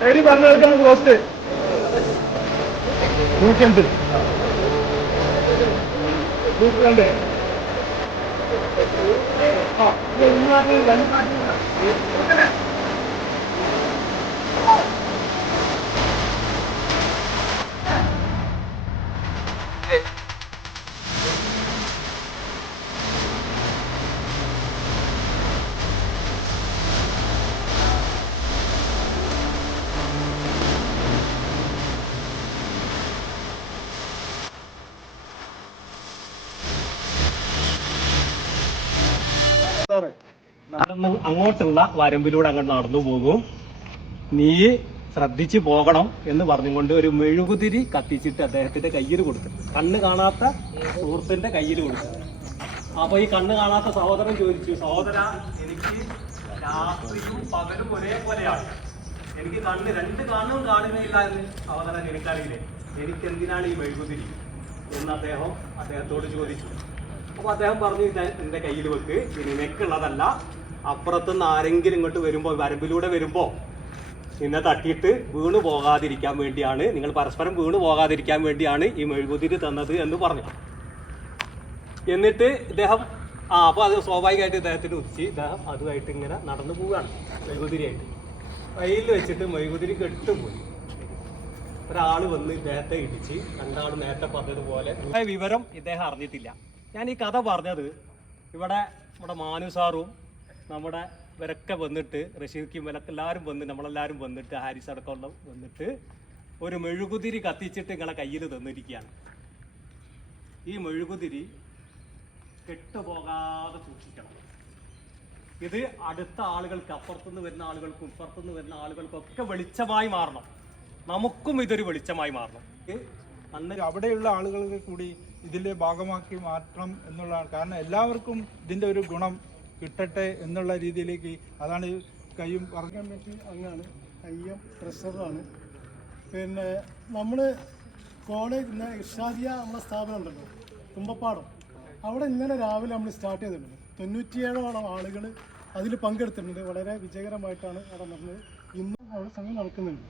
ശരി, പറഞ്ഞു കൊടുക്കണം. കോസ്റ്റ് 150 200. അങ്ങോട്ടുള്ള വരമ്പിലൂടെ അങ്ങോട്ട് നടന്നു പോകും. നീ ശ്രദ്ധിച്ചു പോകണം എന്ന് പറഞ്ഞുകൊണ്ട് ഒരു മെഴുകുതിരി കത്തിച്ചിട്ട് അദ്ദേഹത്തിന്റെ കയ്യിൽ കൊടുത്തു. കണ്ണ് കാണാത്ത സുഹൃത്തിന്റെ കയ്യിൽ കൊടുത്തു. അപ്പൊ ഈ കണ്ണ് കാണാത്ത സഹോദരൻ ചോദിച്ചു, സഹോദര, എനിക്ക് രാത്രിയും പകലും ഒരേപോലെയാണ്, എനിക്ക് രണ്ട് കണ്ണും കാണുകയില്ല എന്ന് സഹോദരൻ എനിക്കറിയില്ലേ, എനിക്ക് എന്തിനാണ് ഈ മെഴുകുതിരി എന്ന് അദ്ദേഹത്തോട് ചോദിച്ചു. അപ്പൊ അദ്ദേഹം പറഞ്ഞു, എന്റെ കയ്യിൽ വെക്ക്, നിനക്കുള്ളതല്ല, അപ്പുറത്തുനിന്ന് ആരെങ്കിലും ഇങ്ങോട്ട് വരുമ്പോ, വരമ്പിലൂടെ വരുമ്പോ നിന്നെ തട്ടിയിട്ട് വീണു പോകാതിരിക്കാൻ വേണ്ടിയാണ്, നിങ്ങൾ പരസ്പരം വീണു പോകാതിരിക്കാൻ വേണ്ടിയാണ് ഈ മെഴുകുതിരി തന്നത് എന്ന് പറഞ്ഞു. എന്നിട്ട് ഇദ്ദേഹം അപ്പൊ അത് സ്വാഭാവികമായിട്ട് ഇദ്ദേഹത്തിന് ഉച്ചി ഇദ്ദേഹം അതുമായിട്ട് ഇങ്ങനെ നടന്നു പോവുകയാണ്. മെഴുകുതിരിയായിട്ട് കയ്യിൽ വെച്ചിട്ട് മെഴുകുതിരി കെട്ടുപോയി. ഒരാള് വന്ന് ഇദ്ദേഹത്തെ ഇടിച്ച്, രണ്ടാളും നേരത്തെ പറഞ്ഞതുപോലെ വിവരം ഇദ്ദേഹം അറിഞ്ഞിട്ടില്ല. ഞാൻ ഈ കഥ പറഞ്ഞത് ഇവിടെ നമ്മുടെ മാനു സാറും നമ്മുടെ ഇവരൊക്കെ വന്നിട്ട്, റഷീദ് ഇവരൊക്കെ എല്ലാവരും നമ്മളെല്ലാവരും വന്നിട്ട്, ഹാരിസ് അടക്കമുള്ള വന്നിട്ട് ഒരു മെഴുകുതിരി കത്തിച്ചിട്ട് നിങ്ങളെ കയ്യിൽ തന്നിരിക്കുകയാണ്. ഈ മെഴുകുതിരി കെട്ടുപോകാതെ സൂക്ഷിക്കണം. ഇത് അടുത്ത ആളുകൾക്ക്, അപ്പുറത്തുനിന്ന് വരുന്ന ആളുകൾക്കും ഇപ്പുറത്തുനിന്ന് വരുന്ന ആളുകൾക്കൊക്കെ വെളിച്ചമായി മാറണം. നമുക്കും ഇതൊരു വെളിച്ചമായി മാറണം. അവിടെയുള്ള ആളുകൾക്ക് കൂടി ഇതിന്റെ ഭാഗമാക്കി മാറ്റണം എന്നുള്ളതാണ്. കാരണം എല്ലാവർക്കും ഇതിന്റെ ഒരു ഗുണം കിട്ടട്ടെ എന്നുള്ള രീതിയിലേക്ക്, അതാണ് കയ്യും പറയാൻ പറ്റി. അങ്ങാണ് കയ്യം ട്രഷറാണ്. പിന്നെ നമ്മൾ കോളേജ് ഇർഷാദിയ നമ്മളെ സ്ഥാപനം ഉണ്ടല്ലോ, തുമ്പപ്പാടം, അവിടെ ഇന്നലെ രാവിലെ നമ്മൾ സ്റ്റാർട്ട് ചെയ്തിട്ടുണ്ട്. 97ഓളം ആളുകൾ അതിൽ പങ്കെടുത്തിട്ടുണ്ട്. വളരെ വിജയകരമായിട്ടാണ് അവിടെ നടന്നത്. ഇന്നും അവിടെ സമയം നടക്കുന്നുണ്ട്.